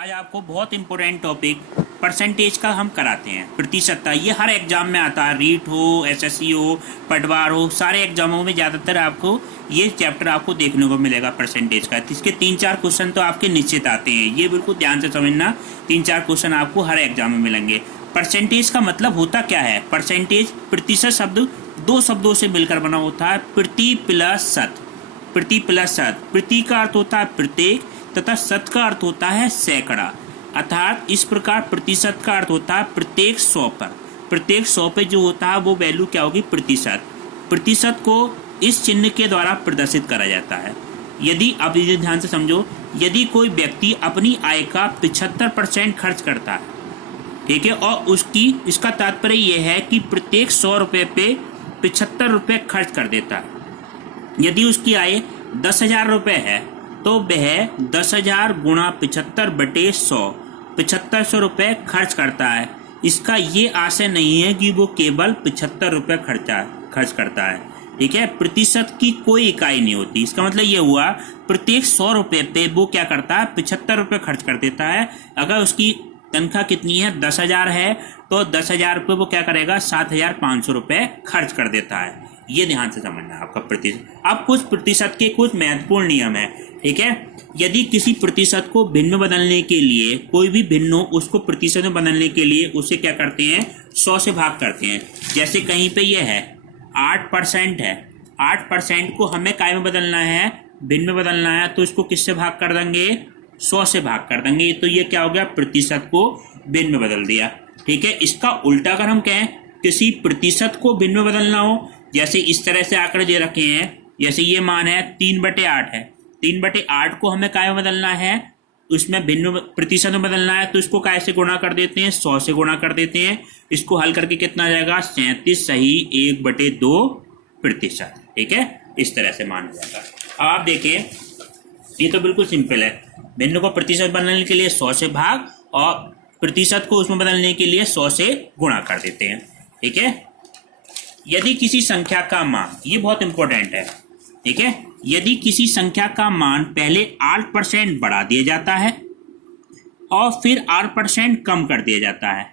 आज आपको बहुत इंपॉर्टेंट टॉपिक परसेंटेज का हम कराते हैं। प्रतिशतता ये हर एग्जाम में आता है, रीट हो, एसएससी हो, पटवार हो, सारे एग्जामों में ज़्यादातर आपको ये चैप्टर आपको देखने को मिलेगा परसेंटेज का। इसके 3-4 क्वेश्चन तो आपके निश्चित आते हैं, ये बिल्कुल ध्यान से समझना। 3-4 क्वेश्चन आपको हर एग्जाम में मिलेंगे। परसेंटेज का मतलब होता क्या है? परसेंटेज प्रतिशत शब्द दो शब्दों से मिलकर बना होता है, प्रति प्लस शत। प्रति प्लस शत, प्रति का अर्थ होता है प्रत्येक तथा शत का अर्थ होता है सैकड़ा। अर्थात इस प्रकार प्रतिशत का अर्थ होता है प्रत्येक 100 पर। प्रत्येक 100 पे जो होता है वो वैल्यू क्या होगी? प्रतिशत। प्रतिशत को इस चिन्ह के द्वारा प्रदर्शित करा जाता है। यदि आप ये ध्यान से समझो, यदि कोई व्यक्ति अपनी आय का 75% खर्च करता है, ठीक है, और इसका तात्पर्य यह है कि प्रत्येक 100 रुपये पे 75 रुपये खर्च कर देता है। यदि उसकी आय 10,000 रुपये है तो वह 10,000 गुणा 75 बटे 100, 7500 रुपये खर्च करता है। इसका ये आशय नहीं है कि वो केवल 75 रुपये खर्च करता है, ठीक है। प्रतिशत की कोई इकाई नहीं होती। इसका मतलब ये हुआ प्रत्येक 100 रुपये पे वो क्या करता है? 75 रुपये खर्च कर देता है। अगर उसकी तनख्वाह कितनी है? 10,000 है तो 10,000 रुपये वो क्या करेगा? 7,500 रुपये खर्च कर देता है। ये ध्यान से समझना आपका प्रतिशत। अब कुछ प्रतिशत के कुछ महत्वपूर्ण नियम है, ठीक है। यदि किसी प्रतिशत को भिन्न में बदलने के लिए, कोई भी भिन्न हो उसको प्रतिशत में बदलने के लिए उसे क्या करते हैं? 100 से भाग करते हैं। जैसे कहीं पे ये है 8% है, 8% को हमें काय में बदलना है? भिन्न में बदलना है, तो इसको किससे भाग कर देंगे? 100 से भाग कर देंगे। तो ये क्या हो गया? प्रतिशत को भिन्न में बदल दिया, ठीक है। इसका उल्टा अगर हम कहें किसी प्रतिशत को भिन्न में बदलना हो, जैसे इस तरह से आंकड़े दे रखे हैं, जैसे ये मान है 3/8 है, 3/8 को हमें काय में बदलना है? उसमें भिन्न प्रतिशत में बदलना है, तो इसको काय से गुणा कर देते हैं? 100 से गुणा कर देते हैं। इसको हल करके कितना आ जाएगा? 37 सही 1/2%, ठीक है। इस तरह से माना जाएगा। आप देखिए ये तो बिल्कुल सिंपल है। भिन्न को प्रतिशत बदलने के लिए 100 से भाग और प्रतिशत को उसमें बदलने के लिए 100 से गुणा कर देते हैं, ठीक है। यदि किसी संख्या का मान, ये बहुत इंपॉर्टेंट है, ठीक है, यदि किसी संख्या का मान पहले 8% बढ़ा दिया जाता है और फिर 8% कम कर दिया जाता है,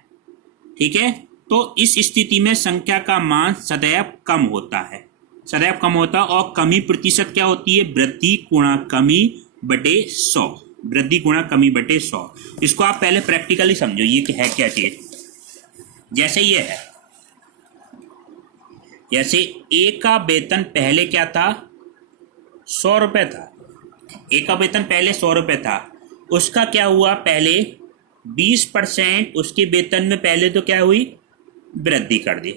ठीक है, तो इस स्थिति में संख्या का मान सदैव कम होता है, सदैव कम होता है। और कमी प्रतिशत क्या होती है? वृद्धि गुणा कमी बटे 100, वृद्धि गुणा कमी बटे 100। इसको आप पहले प्रैक्टिकली समझो, ये है क्या चीज। जैसे ये है, जैसे ए का वेतन पहले क्या था? 100 रुपये था। ए का वेतन पहले 100 रुपये था। उसका क्या हुआ? पहले 20% उसके वेतन में पहले तो क्या हुई? वृद्धि कर दी,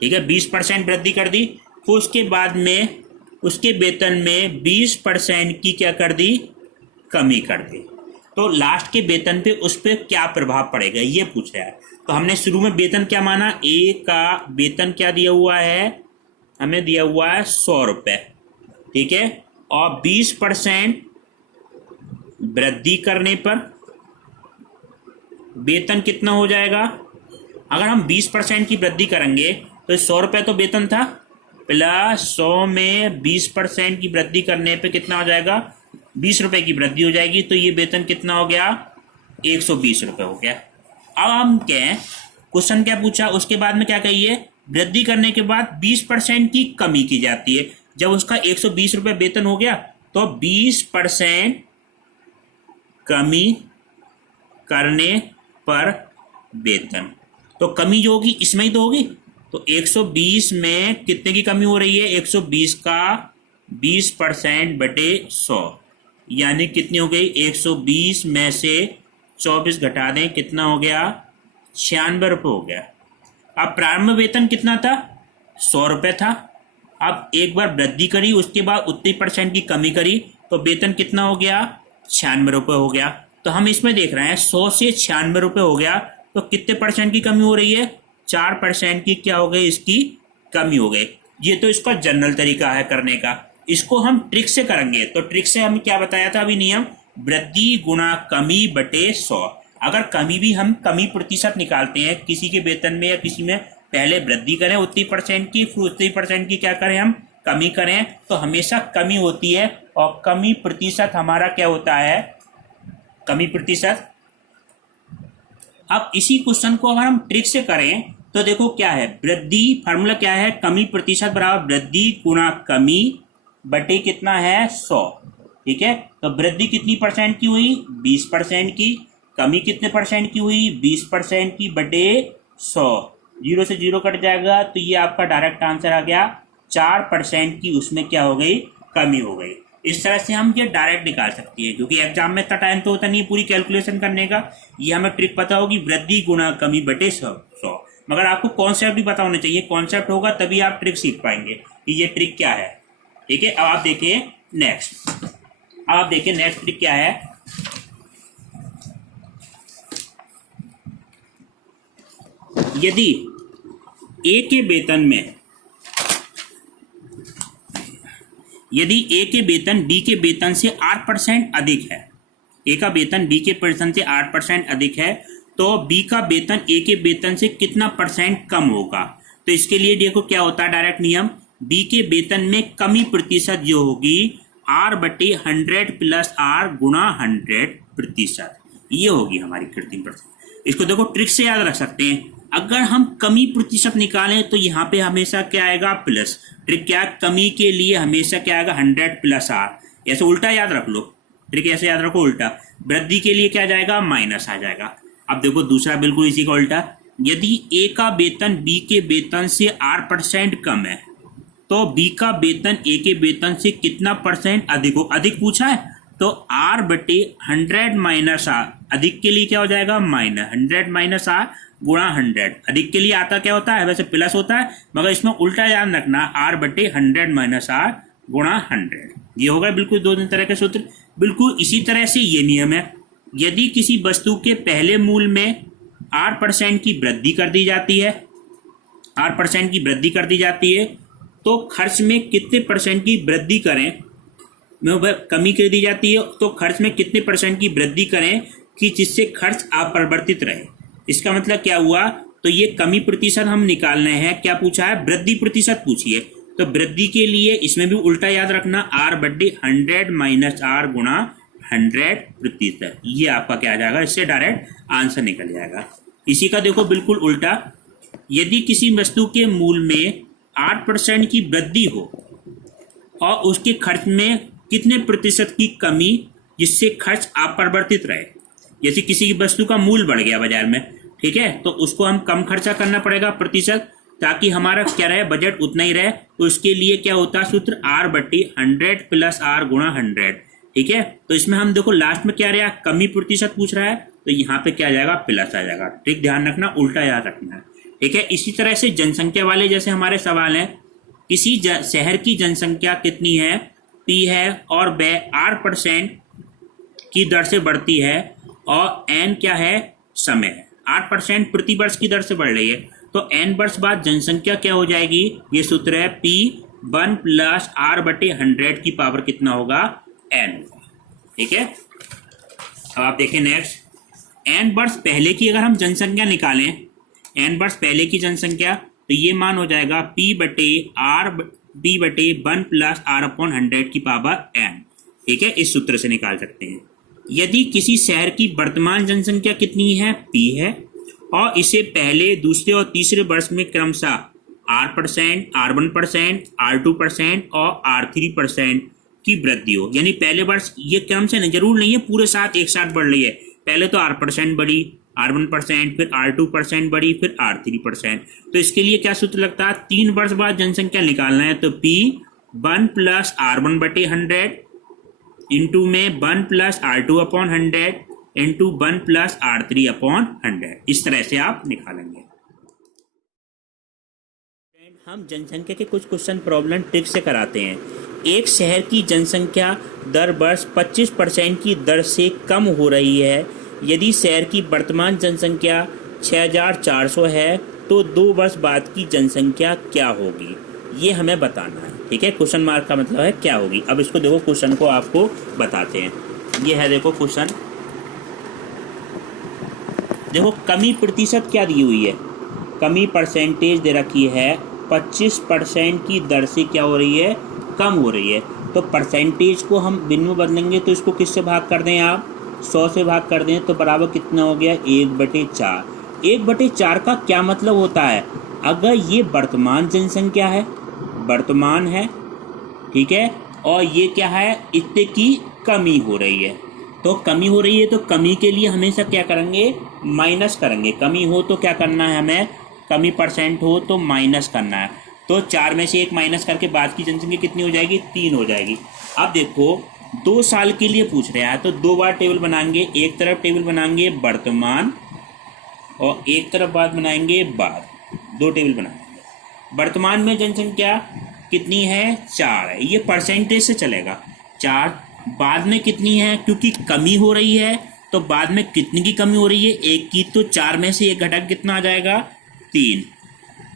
ठीक है, 20% वृद्धि कर दी। फिर उसके बाद में उसके वेतन में 20% की क्या कर दी? कमी कर दी। तो लास्ट के वेतन पे उस पर क्या प्रभाव पड़ेगा, ये पूछ रहा है। तो हमने शुरू में वेतन क्या माना? ए का वेतन क्या दिया हुआ है? हमें दिया हुआ है 100 रुपये, ठीक है, और 20% वृद्धि करने पर वेतन कितना हो जाएगा? अगर हम 20% की वृद्धि करेंगे तो 100 रुपये तो वेतन था, प्लस 100 में 20% की वृद्धि करने पे कितना हो जाएगा? 20 रुपये की वृद्धि हो जाएगी। तो ये वेतन कितना हो गया? 120 रुपये हो गया। अब हम क्या क्वेश्चन क्या पूछा? उसके बाद में क्या कहिए? वृद्धि करने के बाद 20% की कमी की जाती है। जब उसका 120 रुपये वेतन हो गया तो 20% कमी करने पर वेतन, तो कमी जो होगी इसमें ही तो होगी। तो 120 में कितने की कमी हो रही है? 120 का 20% बटे 100, यानी कितनी हो गई? 120 में से 24 घटा दें, कितना हो गया? 96 रुपये हो गया। अब प्रारंभ वेतन कितना था? 100 रुपये था। अब एक बार वृद्धि करी, उसके बाद उतनी % की कमी करी, तो वेतन कितना हो गया? 96 रुपये हो गया। तो हम इसमें देख रहे हैं 100 से 96 रुपये हो गया, तो कितने % की कमी हो रही है? 4% की क्या हो गई? इसकी कमी हो गई। ये तो इसका जनरल तरीका है करने का। इसको हम ट्रिक से करेंगे, तो ट्रिक से हम क्या बताया था अभी नियम? वृद्धि गुणा कमी बटे 100। अगर कमी भी हम कमी प्रतिशत निकालते हैं किसी के वेतन में या किसी में, पहले वृद्धि करें उतनी % की, फिर उतनी % की क्या करें हम? कमी करें, तो हमेशा कमी होती है। और कमी प्रतिशत हमारा क्या होता है? कमी प्रतिशत। अब इसी क्वेश्चन को अगर हम ट्रिक से करें तो देखो क्या है, वृद्धि फार्मूला क्या है, कमी प्रतिशत बराबर वृद्धि गुणा कमी बटे कितना है 100। ठीक है, तो वृद्धि कितनी परसेंट की हुई 20% की, कमी कितने परसेंट की हुई 20% की बटे 100। 0 से 0 कट जाएगा तो ये आपका डायरेक्ट आंसर आ गया 4% की उसमें क्या हो गई कमी हो गई। इस तरह से हम ये डायरेक्ट निकाल सकते हैं, क्योंकि एग्जाम में इतना टाइम तो होता नहीं है पूरी कैलकुलेशन करने का। ये हमें ट्रिक पता होगी वृद्धि गुणा कमी बटे 100, मगर आपको कॉन्सेप्ट भी पता होना चाहिए। कॉन्सेप्ट होगा तभी आप ट्रिक सीख पाएंगे कि ये ट्रिक क्या है। ठीक है, अब आप देखिए नेक्स्ट, अब आप देखिए नेक्स्ट ट्रिक क्या है। यदि ए के वेतन में, यदि ए के वेतन बी के वेतन से 8% अधिक है, ए का वेतन बी के वेतन से 8% अधिक है, तो बी का वेतन ए के वेतन से कितना परसेंट कम होगा। तो इसके लिए देखो क्या होता है डायरेक्ट नियम, बी के वेतन में कमी प्रतिशत जो होगी आर बटे 100 प्लस आर गुणा 100%, ये होगी हमारी कृत्रिम प्रतिशत। इसको देखो ट्रिक से याद रख सकते हैं। अगर हम कमी प्रतिशत निकालें तो यहाँ पे हमेशा क्या आएगा प्लस। ट्रिक क्या, कमी के लिए हमेशा क्या आएगा 100 प्लस आर। ऐसे उल्टा याद रख लो, ट्रिक ऐसे याद रखो उल्टा। वृद्धि के लिए क्या जाएगा माइनस आ जाएगा। अब देखो दूसरा बिल्कुल इसी का उल्टा, यदि ए का वेतन बी के वेतन से 8% कम है तो बी का वेतन ए के वेतन से कितना परसेंट अधिक हो। अधिक पूछा है तो आर बटे 100 माइनस आर, अधिक के लिए क्या हो जाएगा माइनस 100 माइनस आर गुणा 100। अधिक के लिए आता क्या होता है वैसे प्लस होता है, मगर इसमें उल्टा याद रखना आर बटे 100 माइनस आर गुणा 100। ये होगा बिल्कुल दो तरह के सूत्र। बिल्कुल इसी तरह से ये नियम है, यदि किसी वस्तु के पहले मूल्य में 8% की वृद्धि कर दी जाती है, 8% की वृद्धि कर दी जाती है, तो खर्च में कितने परसेंट की वृद्धि करें, में कमी कर दी जाती है तो खर्च में कितने परसेंट की वृद्धि करें कि जिससे खर्च अपरिवर्तित रहे। इसका मतलब क्या हुआ, तो ये कमी प्रतिशत हम निकालने हैं, क्या पूछा है वृद्धि प्रतिशत पूछिए। तो वृद्धि के लिए इसमें भी उल्टा याद रखना आर बटे 100 माइनस आर गुणा 100%, ये आपका क्या आ जाएगा, इससे डायरेक्ट आंसर निकल जाएगा। इसी का देखो बिल्कुल उल्टा, यदि किसी वस्तु के मूल्य में 8% की वृद्धि हो और उसके खर्च में कितने प्रतिशत की कमी जिससे खर्च अपरिवर्तित रहे। जैसे किसी की वस्तु का मूल्य बढ़ गया बाजार में, ठीक है, तो उसको हम कम खर्चा करना पड़ेगा प्रतिशत, ताकि हमारा क्या रहे बजट उतना ही रहे। तो उसके लिए क्या होता है सूत्र आर बटे 100 प्लस आर गुणा 100। ठीक है, तो इसमें हम देखो लास्ट में क्या रहा कमी प्रतिशत पूछ रहा है, तो यहाँ पे क्या आ जाएगा प्लस आ जाएगा। ठीक, ध्यान रखना उल्टा याद रखना है। ठीक है, इसी तरह से जनसंख्या वाले जैसे हमारे सवाल हैं, किसी शहर की जनसंख्या कितनी है पी है और वह 8% की दर से बढ़ती है और एन क्या है समय है, 8% प्रति वर्ष की दर से बढ़ रही है, तो एन वर्ष बाद जनसंख्या क्या हो जाएगी, ये सूत्र है पी 1 प्लस आर बटे 100 की पावर कितना होगा एन। ठीक है, अब आप देखें नेक्स्ट, एन वर्ष पहले की अगर हम जनसंख्या निकालें, एन वर्ष पहले की जनसंख्या, तो ये मान हो जाएगा पी बटे आर बी बटे 1 प्लस आर अपॉन 100 की पावर एन। ठीक है, इस सूत्र से निकाल सकते हैं। यदि किसी शहर की वर्तमान जनसंख्या कितनी है पी है और इसे पहले दूसरे और तीसरे वर्ष में क्रमशः R%, R1%, R2% और R3% की वृद्धि हो, यानी पहले वर्ष ये क्रम से जरूर नहीं है पूरे साथ एक साथ बढ़ रही है, पहले तो R% बढ़ी, R1%, फिर R2% बढ़ी, फिर R3%। तो इसके लिए क्या सूत्र लगता है, 3 वर्ष बाद जनसंख्या निकालना है, तो P 1 प्लस R1 बटे 100 इंटू में 1 plus R2 upon 100 into 1 plus R3 upon 100। इस तरह से आप निकालेंगे। हम जनसंख्या के कुछ क्वेश्चन प्रॉब्लम ट्रिक से कराते हैं। एक शहर की जनसंख्या दर वर्ष 25% की दर से कम हो रही है। यदि शहर की वर्तमान जनसंख्या 6400 है तो 2 वर्ष बाद की जनसंख्या क्या होगी, ये हमें बताना है। ठीक है, क्वेश्चन मार्क का मतलब है क्या होगी। अब इसको देखो, क्वेश्चन को आपको बताते हैं। ये है देखो क्वेश्चन, देखो कमी प्रतिशत क्या दी हुई है, कमी परसेंटेज दे रखी है 25% की दर से क्या हो रही है कम हो रही है। तो परसेंटेज को हम बिन में बदलेंगे तो इसको किससे भाग कर दें आप, 100 से भाग कर दें तो बराबर कितना हो गया, 1/4। 1/4 का क्या मतलब होता है, अगर ये वर्तमान जनसंख्या है, वर्तमान है, ठीक है, और ये क्या है, इतने की कमी हो रही है, तो कमी हो रही है तो कमी के लिए हमेशा क्या करेंगे, माइनस करेंगे। कमी हो तो क्या करना है हमें, कमी परसेंट हो तो माइनस करना है। तो 4 में से 1 माइनस करके बाद की जनसंख्या कितनी हो जाएगी, 3 हो जाएगी। अब देखो 2 साल के लिए पूछ रहे हैं तो 2 बार टेबल बनाएंगे, एक तरफ टेबल बनाएंगे वर्तमान और एक तरफ बाद बनाएंगे बाद, 2 टेबल बनाएंगे। वर्तमान में जनसंख्या कितनी है, 4 है, ये परसेंटेज से चलेगा 4। बाद में कितनी है, क्योंकि कमी हो रही है तो बाद में कितनी की कमी हो रही है, 1 की, तो 4 में से 1 घटक कितना आ जाएगा, 3।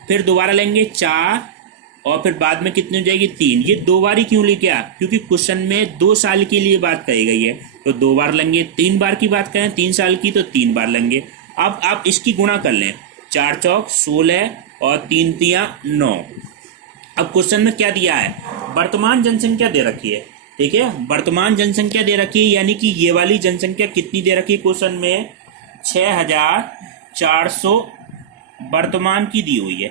फिर दोबारा लेंगे 4 और फिर बाद में कितनी हो जाएगी, 3। ये 2 बार ही क्यों लेके आ, क्योंकि क्वेश्चन में 2 साल के लिए बात कही गई है तो 2 बार लेंगे। 3 बार की बात करें 3 साल की तो 3 बार लेंगे। अब आप इसकी गुणा कर लें, 4 चौक 16 और 3 तियां 9। अब क्वेश्चन में क्या दिया है, वर्तमान जनसंख्या दे रखी है, ठीक है, वर्तमान जनसंख्या दे रखी है, यानी कि ये वाली जनसंख्या कितनी दे रखी है क्वेश्चन में, 6400 वर्तमान की दी हुई है,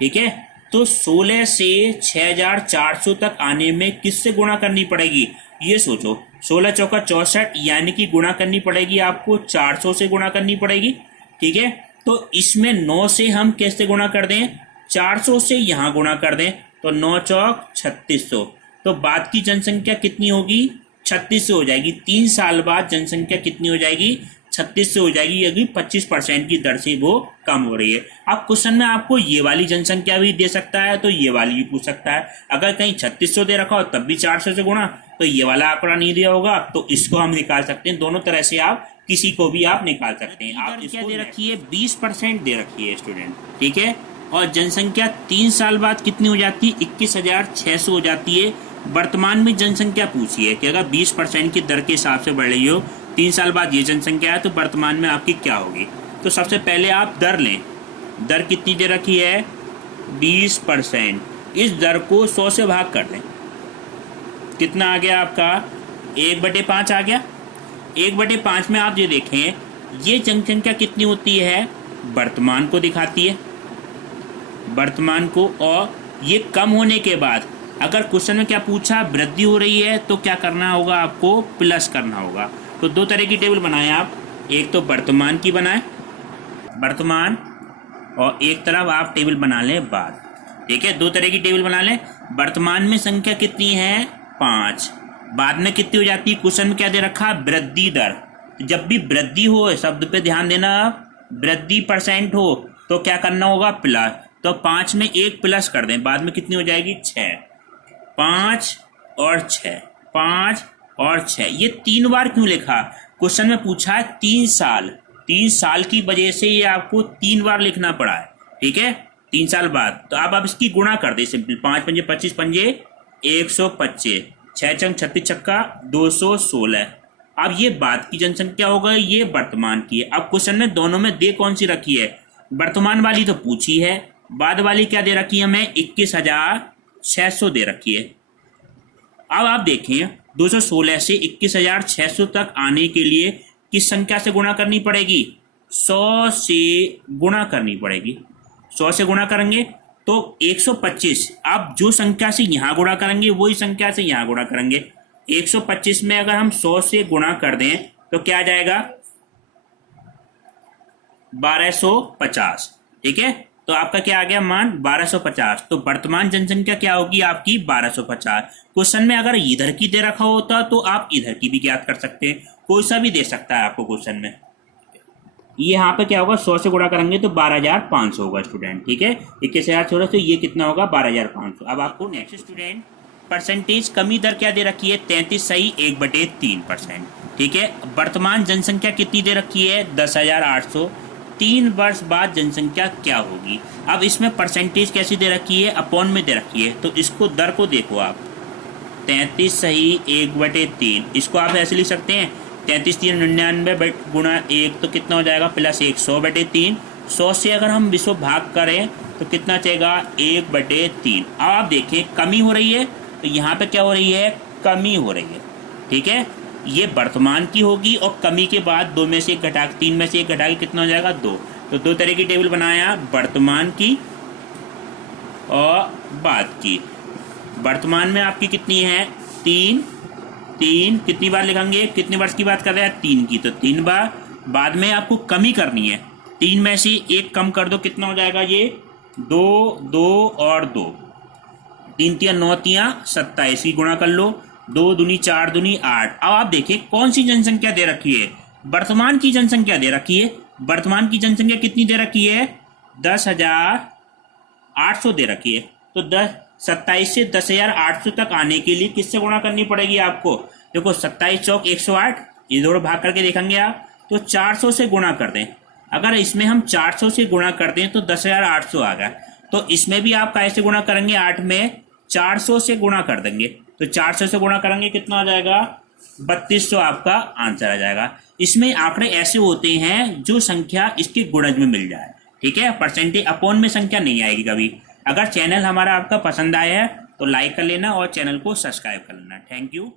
ठीक है। तो 16 से 6400 तक आने में किससे गुणा करनी पड़ेगी, ये सोचो, 16 चौका 64, यानी कि गुणा करनी पड़ेगी आपको 400 से गुणा करनी पड़ेगी, ठीक है। तो इसमें 9 से हम कैसे गुणा कर दें, 400 से यहाँ गुणा कर दें तो 9 चौक 3600, तो बाद की जनसंख्या कितनी होगी, 3600 हो जाएगी। 3 साल बाद जनसंख्या कितनी हो जाएगी, 3600 हो जाएगी, यदि 25% की दर से वो कम हो रही है। अब क्वेश्चन में आपको ये वाली जनसंख्या भी दे सकता है तो ये वाली भी पूछ सकता है। अगर कहीं 3600 दे रखा हो तब भी 400 से गुणा, तो ये वाला आंकड़ा नहीं दिया होगा तो इसको हम निकाल सकते हैं। दोनों तरह से आप किसी को भी आप निकाल सकते हैं। आप क्या दे रखी है, 20% दे रखी है स्टूडेंट, ठीक है। और जनसंख्या 3 साल बाद कितनी हो जाती है, 21,600 हो जाती है। वर्तमान में जनसंख्या पूछी है कि अगर 20% की दर के हिसाब से बढ़ रही हो, 3 साल बाद ये जनसंख्या है तो वर्तमान में आपकी क्या होगी। तो सबसे पहले आप दर लें, दर कितनी दे रखी है, 20%। इस दर को 100 से भाग कर लें, कितना आ गया आपका, 1/5 आ गया। 1/5 में आप ये देखें, ये जनसंख्या कितनी होती है, वर्तमान को दिखाती है, वर्तमान को। और ये कम होने के बाद अगर क्वेश्चन में क्या पूछा, वृद्धि हो रही है तो क्या करना होगा, आपको प्लस करना होगा। तो 2 तरह की टेबल बनाएं आप, एक तो वर्तमान की बनाएं, वर्तमान, और एक तरफ आप टेबल बना लें बाद, ठीक है। 2 तरह की टेबल बना लें। वर्तमान में संख्या कितनी है, 5, बाद में कितनी हो जाती है, क्वेश्चन में क्या दे रखा, वृद्धि दर। जब भी वृद्धि हो, शब्द पे ध्यान देना, वृद्धि परसेंट हो तो क्या करना होगा, प्लस। तो 5 में 1 प्लस कर दें, बाद में कितनी हो जाएगी, 6। 5 और 6, 5 और 6, ये 3 बार क्यों लिखा, क्वेश्चन में पूछा है 3 साल, 3 साल की वजह से ये आपको 3 बार लिखना पड़ा है, ठीक है, 3 साल बाद। तो आप इसकी गुणा कर दे सिंपल, 5 पंजे 25 पंजे 125, 6 चंग 36 छक्का 216। अब ये बाद की जनसंख्या हो गई, ये वर्तमान की है। अब क्वेश्चन में दोनों में दे कौन सी रखी है, वर्तमान वाली तो पूछी है, बाद वाली क्या दे रखी है हमें, 21,600 दे रखी है। अब आप देखें 216 से 21,600 तक आने के लिए किस संख्या से गुणा करनी पड़ेगी, 100 से गुणा करनी पड़ेगी। 100 से गुणा करेंगे तो 125, आप जो संख्या से यहाँ गुणा करेंगे वही संख्या से यहाँ गुणा करेंगे। 125 में अगर हम 100 से गुणा कर दें तो क्या आ जाएगा, 1250, ठीक है। तो आपका क्या आ गया मान, 1250। तो वर्तमान जनसंख्या क्या होगी आपकी, 1250। क्वेश्चन में अगर इधर की दे रखा होता तो आप इधर की भी ज्ञात कर सकते हैं, कोई सा भी दे सकता है आपको क्वेश्चन में। ये यहाँ पे क्या होगा, 100 से गुणा करेंगे तो 12,500 होगा स्टूडेंट, ठीक है। 21,600 तो ये कितना होगा, 12,500। अब आपको नेक्स्ट स्टूडेंट, परसेंटेज कमी दर क्या दे रखी है, 33 सही 1/3%, ठीक है। वर्तमान जनसंख्या कितनी दे रखी है, 10,800। 3 वर्ष बाद जनसंख्या क्या होगी। अब इसमें परसेंटेज कैसी दे रखी है, अपॉन में दे रखी है, तो इसको दर को देखो आप, 33 सही 1/3, इसको आप ऐसे लिख सकते हैं 33 3 99 गुणा 1 तो कितना हो जाएगा, प्लस 1 100/3। 100 से अगर हम इसको भाग करें तो कितना चाहिएगा, 1/3। अब आप देखें कमी हो रही है तो यहाँ पे क्या हो रही है, कमी हो रही है, ठीक है। ये वर्तमान की होगी और कमी के बाद दो में से एक घटा, तीन में से एक घटा के कितना हो जाएगा, दो। तो दो तरह की टेबल बनाया, वर्तमान की और बाद की। वर्तमान में आपकी कितनी है, तीन, तीन कितनी बार लिखेंगे, कितने वर्ष की बात कर रहे हैं, तीन की, तो तीन बार। बाद में आपको कमी करनी है, तीन में से एक कम कर दो, कितना हो जाएगा ये, दो, दो और दो, तीन तिया नौ तिया 27 की गुणा कर लो, दो दूनी चार दूनी 8। अब आप देखिए कौन सी जनसंख्या दे रखी है, वर्तमान की जनसंख्या दे रखी है। वर्तमान की जनसंख्या कितनी दे रखी है, 10,800 दे रखी है। तो 27 से 10,800 तक आने के लिए किससे गुणा करनी पड़ेगी आपको, देखो 27 चौक 108, ये दोनों भाग करके देखेंगे आप, तो 400 से गुणा कर दें। अगर इसमें हम 400 से गुणा कर दें तो 10,800 आ गया। तो इसमें भी आप कैसे गुणा करेंगे, 8 में 400 से गुणा कर देंगे, तो 400 से गुणा करेंगे कितना आ जाएगा, 3200 आपका आंसर आ जाएगा। इसमें आंकड़े ऐसे होते हैं जो संख्या इसके गुणज में मिल जाए, ठीक है, परसेंटेज अपॉन में संख्या नहीं आएगी कभी। अगर चैनल हमारा आपका पसंद आया है तो लाइक कर लेना और चैनल को सब्सक्राइब कर लेना। Thank you.